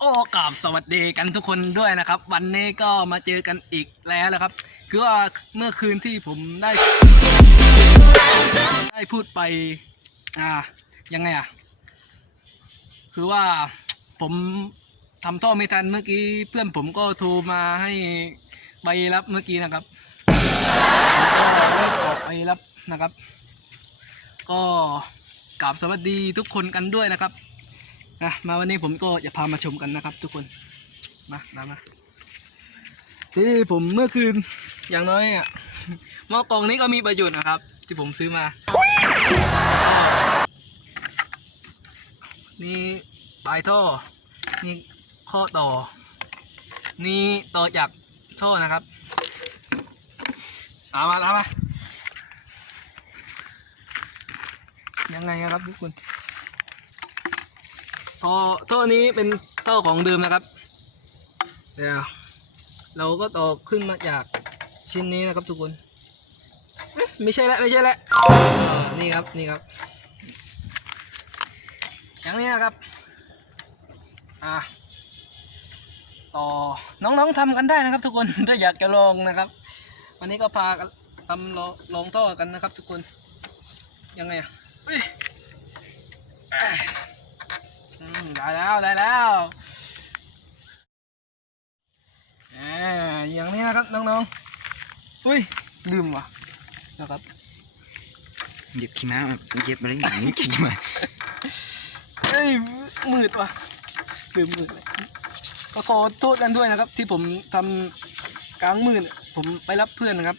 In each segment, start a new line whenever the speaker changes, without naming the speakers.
โอ้กราบสวัสดีกันทุกคนด้วยนะครับ วันนี้ก็มาเจอกันอีกแล้วนะครับ คือว่าเมื่อคืนที่ผมได้ ได้พูดไป อ่า ยังไงอะ คือว่าผมทำท่อไม่ทันเมื่อกี้เพื่อนผมก็โทรมาให้ไปรับเมื่อกี้นะครับก็รีบออกไปรับนะครับ ก็กราบสวัสดีทุกคนกันด้วยนะครับ อะมาวันนี้ผมก็จะพามาชมกันนะครับ ทุกคนมามามาที่ผมเมื่อคืนอย่างน้อยอะหม้อกองนี้ก็มีประโยชน์นะครับ ที่ผมซื้อมา นี่ปลายท่อ นี่ข้อต่อ นี่ต่อจากท่อนะครับเอามาเอามายังไงครับทุกคน ท่อท่อนี้เป็นท่อของเดิมนะครับ เดี๋ยว เราก็ต่อขึ้นมาจากชิ้นนี้นะครับทุกคนไม่ใช่แล้วไม่ใช่แล้วนี่ครับนี่ครับ อย่างนี้นะครับ อ่าต่อน้องๆทำกันได้นะครับ ทุกคนถ้าอยากจะลองนะครับ วันนี้ก็พาทำลองลองท่อกันนะครับ ทุกคนยังไงอะ ได้แล้วได้แล้วอ่าอย่างนี้นะครับน้องๆ อุ้ยลืมว่ะนะครับ
หยิบขี้ม้ามาเย็บมาเลยอย่างนี้ขี้ม้า
เอ้ยมืดว่ะลืมมืดเลยก็ขอโทษกันด้วยนะครับ ที่ผมทำกลางมืดผมไปรับเพื่อนนะครับ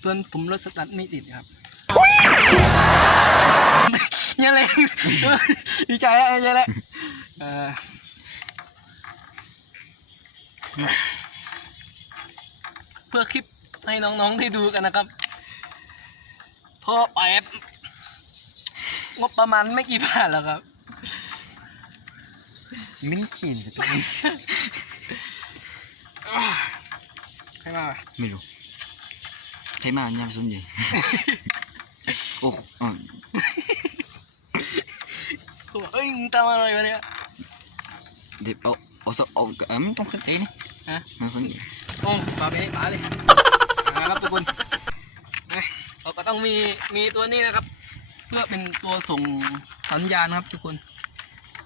เพื่อนผมรถสตาร์ทไม่ติดครับเนี่ยเลยดีใจแล้วดีใจแล้ว เออเพื่อคลิปให้น้องๆได้ดูกันนะครับท่อแป๊บงบประมาณไม่กี่บาทหรอกครับ
มิ้นขีนจะเป็น
ใช่ไหม
ไม่รู้ใช้มาเนี่ยไม่สนใจโอ้อะ
เขาบอกเอ้ยมึงทำอะไรวะเนี่ย
เดี๋ยวเอาเอาสเอาเออไม่ต้องสนใจนี่
ฮะ
ไม่สนใจ
โอ้ปลาไปให้ปลาเลยนะครับทุกคนนะเราก็ต้องมีมีตัวนี้นะครับ เพื่อเป็นตัวส่งสัญญาณครับทุกคน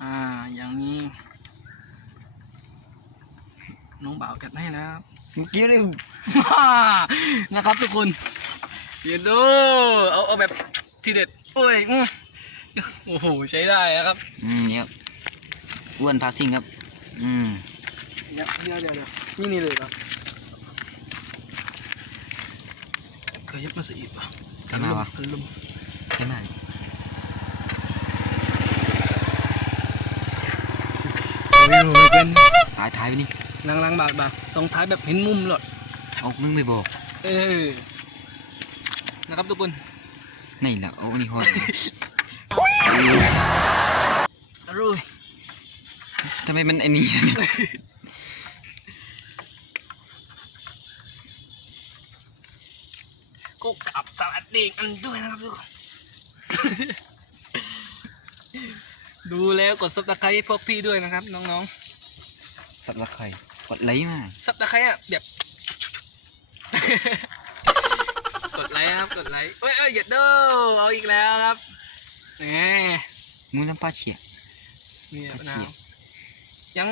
อ่าอย่างนี้ น้องบ่าวจัดให้นะครับ
เมื่อกี้เลย
นะครับทุกคนเดี๋ยวดูเอาเอาแบบทีเด็ดโอ้ยอืมโอ้โหใช้ได้นะครับ
อืมเนี่ย อ้วนพาซิ่งครับ อืม
เดี๋ยวเดี๋ยวเดี๋ยวเดี๋ยวนี่นี่เลยครับเคยยับมาสอีกป่ะ
ใช้มาวะ
พันลม
ใช้มาเลย
ไม่รู้ไม่เป็น
ถ่ายถ่ายไปนี่
ลังลังบากบากต้องท้ายแบบเห็นมุมหลอด
เอามึงไม่บอก
เออ นะครับทุกคน
ไหนล่ะเอาอันนี้หอด
อร่อย
ทำไมมันไอ้นี่
ก็กลับสวัสดีกันด้วยนะครับทุกคน ดูแล้วกดซับสไครต์พวกพี่ด้วยนะครับ น้อง
สับตะไคร่กดไลค์มา
ๆซับสไครต์อะแบบ กดไลค์ครับกดไลค์เอ้ยเอ้ยอย่าเด้อเอาอีกแล้วครับแหม
งูน้ำปลาเฉีย
นี่มะ
กระเที
นา ยวยัง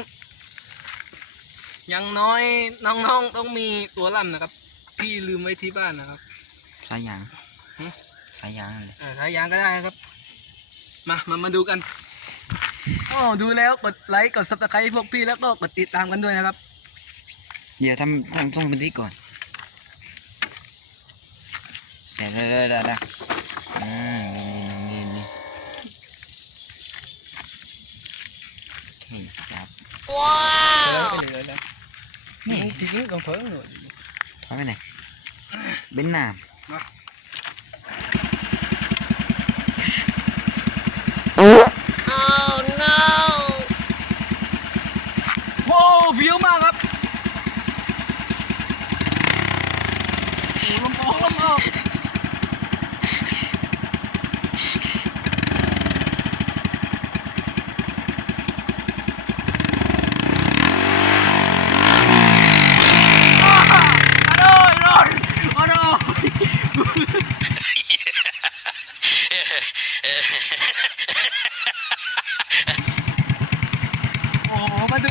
ยังน้อยน้องๆต้องมีตัวล่ำนะครับ พี่ลืมไว้ที่บ้านนะครับ
สายยาง
หึ
สายยางเลย
เออสายยางก็ได้นะครับ มามามาดูกันโอ้ดูแล้วกดไลค์กดซับสไครต์พวกพี่แล้วก็กดติดตามกันด้วยนะครับ
เดี๋ยวทำทำต้องเป็นที่ก่อนเดี๋ยวเดี๋ยวเดี๋ยวเดี๋ยวอืมนี่นี่นี่ นี่โอเคครับ
เดี๋ยวเดี๋ยวเดี๋ยว
นี่
จริงๆต้องถอยหน่อย
ถอยไปไหนเบ้นหน้า
มาโอ้ฟิวมากครับโอ้ลมออกลมออก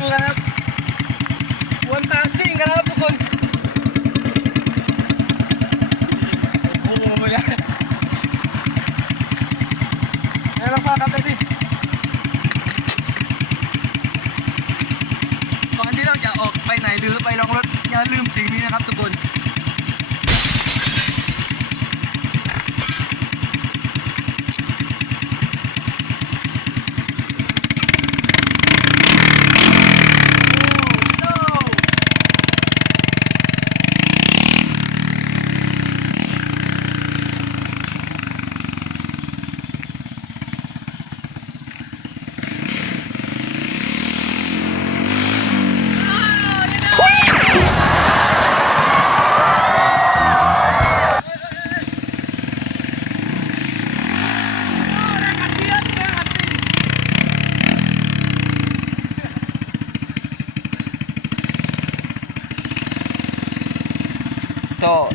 ดูกันครับวนตามซิ่งกันครับทุกคนโอ้โหเนี่ยแล้วเราพาครับได้สิก่อนที่เราจะออกไปไหนหรือไปลองรถอย่าลืมสิ่งนี้นะครับทุกคน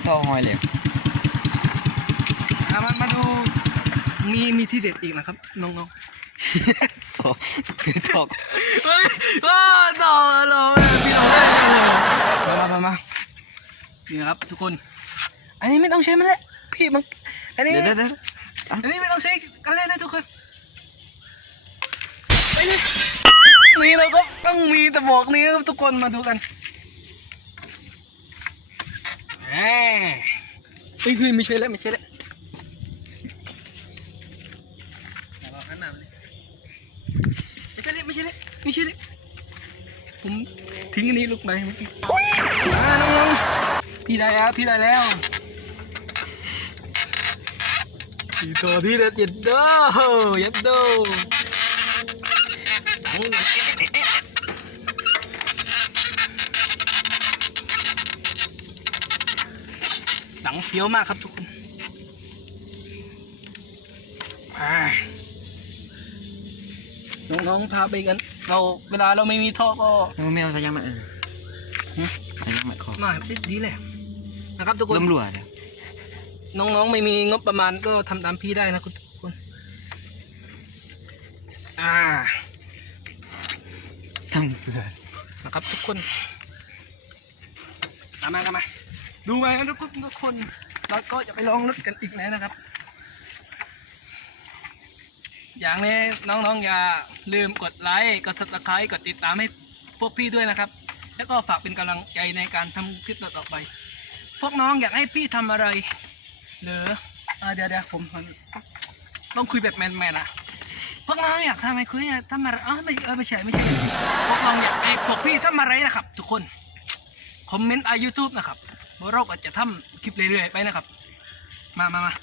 ท่อ ท่อหอยเหลว
อะมามาดู มีมีที่เด็ดอีกนะครับ น้อง
ท่อท่อ
ๆเฮ้ยว้าต่อเราพี่เราได้มามามานี่นะครับทุกคน อันนี้ไม่ต้องใช้มันแล้วพี่มันอันนี้
เดี๋ยวเดี๋ยวเดี๋ยว
อันนี้ไม่ต้องใช้กันเลยนะทุกคนไปเลยนี่เราก็ต้องมีแต่บอกนี้ครับทุกคนมาดูกันแหม เฮ้ยเฮ้ยไม่ใช่แล้วไม่ใช่แล้วเอาข้างหน้ามาเลยไม่ใช่เลยไม่ใช่เลยไม่ใช่เลยผมทิ้งอันนี้ลูกไปเมื่อกี้อ่าน้องๆพี่ได้แล้วพี่ได้แล้วอีกตัวที่เด็ดเย็ดโดเย็ดโดห งเฟี้ยวมากครับทุกคนอ่าน้องๆพาไปกัน เราเวลาเราไม่มีท่อก็
ไม่เอาสายยางมาเออ
หึ
สายยางมาคอ
มาดีแหละนะครับทุกคน
ลมรั่วเดี๋ยว
น้องๆไม่มีงบประมาณก็ทำตามพี่ได้นะคุณทุกคนอ่า
ทำเพื่อ
นะครับทุกคนตามมากันมา ดูไหมทุกคนทุกคน เราก็จะไปลองรถกันอีกแล้วนะครับ อย่างนี้น้องๆอย่าลืมกดไลค์กด subscribe กดติดตามให้พวกพี่ด้วยนะครับ แล้วก็ฝากเป็นกำลังใจในการทำคลิปต่อๆไป พวกน้องอยากให้พี่ทำอะไร หรืออเดี๋ยวเดี๋ยวผมต้องคุยแบบแมนๆนะพวกน้องอยากทำอะไรคุยทำอะไรอ๋อไม่เออไม่ใช่ไม่ใช่พวกน้องอยากให้พวกพี่ทำอะไรนะครับ ทุกคนคอมเมนต์ไอยูทูบนะครับ เราก็จะทำคลิปเรื่อยๆไปนะครับ มามามา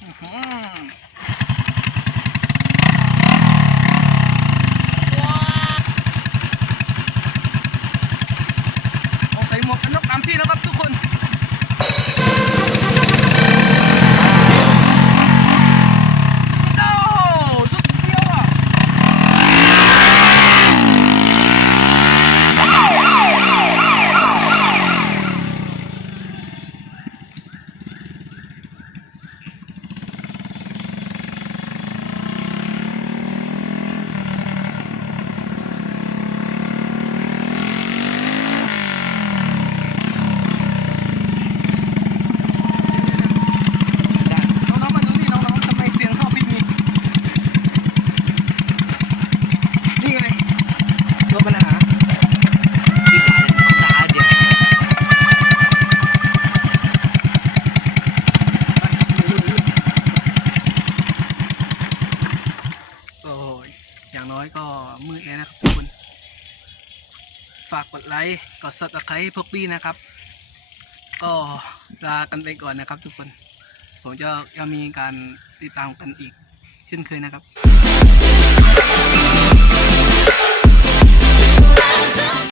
อื้อหือต้องใส่หมวกกันน็อกตามที่นะครับทุกคน โอ้สุดเที่ยวอะน้องๆมาดูนี่น้องๆทำไมเสียงท่อพี่มี นี่ไงตัวปัญหา
ที่ตาเดี๋ยว
โอ้ยอย่างน้อยก็ มืดแล้วนะครับทุกคน ฝากกดไลค์กดซับสไครต์พวกพี่นะครับ ก็ลากันไปก่อนนะครับทุกคน ผมจะยังมีการติดตามกันอีกเช่นเคยนะครับ